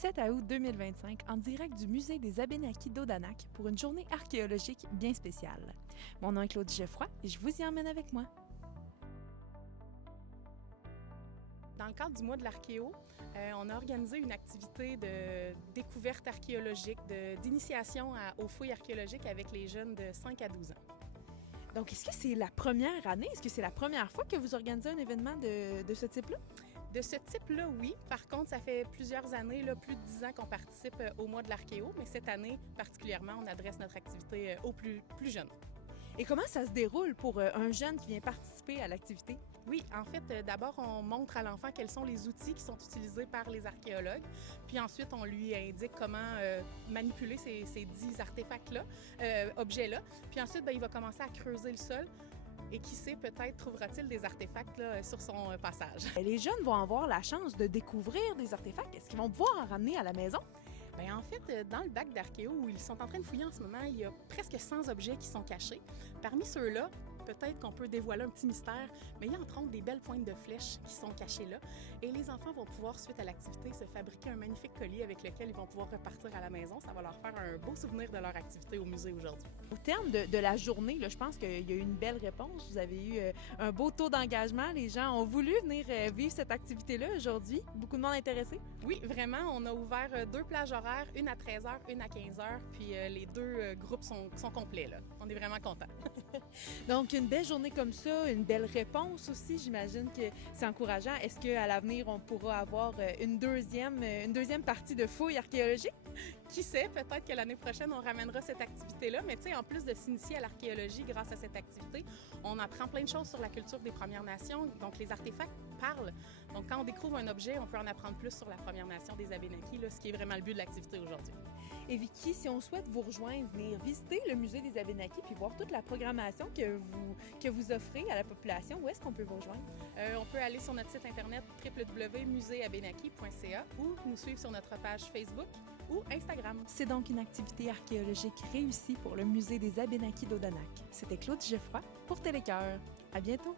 7 août 2025 en direct du Musée des Abénaquis d'Odanak pour une journée archéologique bien spéciale. Mon nom est Claude Geoffroy et je vous y emmène avec moi. Dans le cadre du mois de l'archéo, on a organisé une activité de découverte archéologique, d'initiation aux fouilles archéologiques avec les jeunes de 5 à 12 ans. Donc, est-ce que c'est la première année? Est-ce que c'est la première fois que vous organisez un événement de ce type-là? De ce type-là, oui. Par contre, ça fait plusieurs années, plus de 10 ans qu'on participe au mois de l'archéo, mais cette année, particulièrement, on adresse notre activité aux plus jeunes. Et comment ça se déroule pour un jeune qui vient participer à l'activité? Oui, en fait, d'abord, on montre à l'enfant quels sont les outils qui sont utilisés par les archéologues. Puis ensuite, on lui indique comment manipuler ces 10 artefacts-là, objets-là. Puis ensuite, il va commencer à creuser le sol. Et qui sait, peut-être trouvera-t-il des artefacts sur son passage. Les jeunes vont avoir la chance de découvrir des artefacts. Est-ce qu'ils vont pouvoir en ramener à la maison? Bien, en fait, dans le bac d'archéo où ils sont en train de fouiller en ce moment, il y a presque 100 objets qui sont cachés. Parmi ceux-là, peut-être qu'on peut dévoiler un petit mystère, mais il y a entre autres des belles pointes de flèches qui sont cachées là. Et les enfants vont pouvoir, suite à l'activité, se fabriquer un magnifique collier avec lequel ils vont pouvoir repartir à la maison. Ça va leur faire un beau souvenir de leur activité au musée aujourd'hui. Au terme de la journée, là, je pense qu'il y a eu une belle réponse. Vous avez eu un beau taux d'engagement. Les gens ont voulu venir vivre cette activité-là aujourd'hui. Beaucoup de monde intéressé? Oui, vraiment. On a ouvert 2 plages horaires, une à 13h, une à 15h. Puis les 2 groupes sont complets, là. On est vraiment contents. Donc, une belle journée comme ça, une belle réponse aussi, j'imagine que c'est encourageant. Est-ce qu'à l'avenir, on pourra avoir une deuxième partie de fouilles archéologiques? Qui sait, peut-être que l'année prochaine, on ramènera cette activité-là. Mais tu sais, en plus de s'initier à l'archéologie grâce à cette activité, on apprend plein de choses sur la culture des Premières Nations. Donc, les artefacts parlent. Donc, quand on découvre un objet, on peut en apprendre plus sur la Première Nation des Abénaquis, ce qui est vraiment le but de l'activité aujourd'hui. Et Vicky, si on souhaite vous rejoindre, venir visiter le musée des Abénaquis puis voir toute la programmation que vous offrez à la population, où est-ce qu'on peut vous rejoindre? On peut aller sur notre site internet www.museeabénaki.ca ou nous suivre sur notre page Facebook ou Instagram. C'est donc une activité archéologique réussie pour le musée des Abénaquis d'Odanak. C'était Claude Geoffroy pour Télécœur. À bientôt!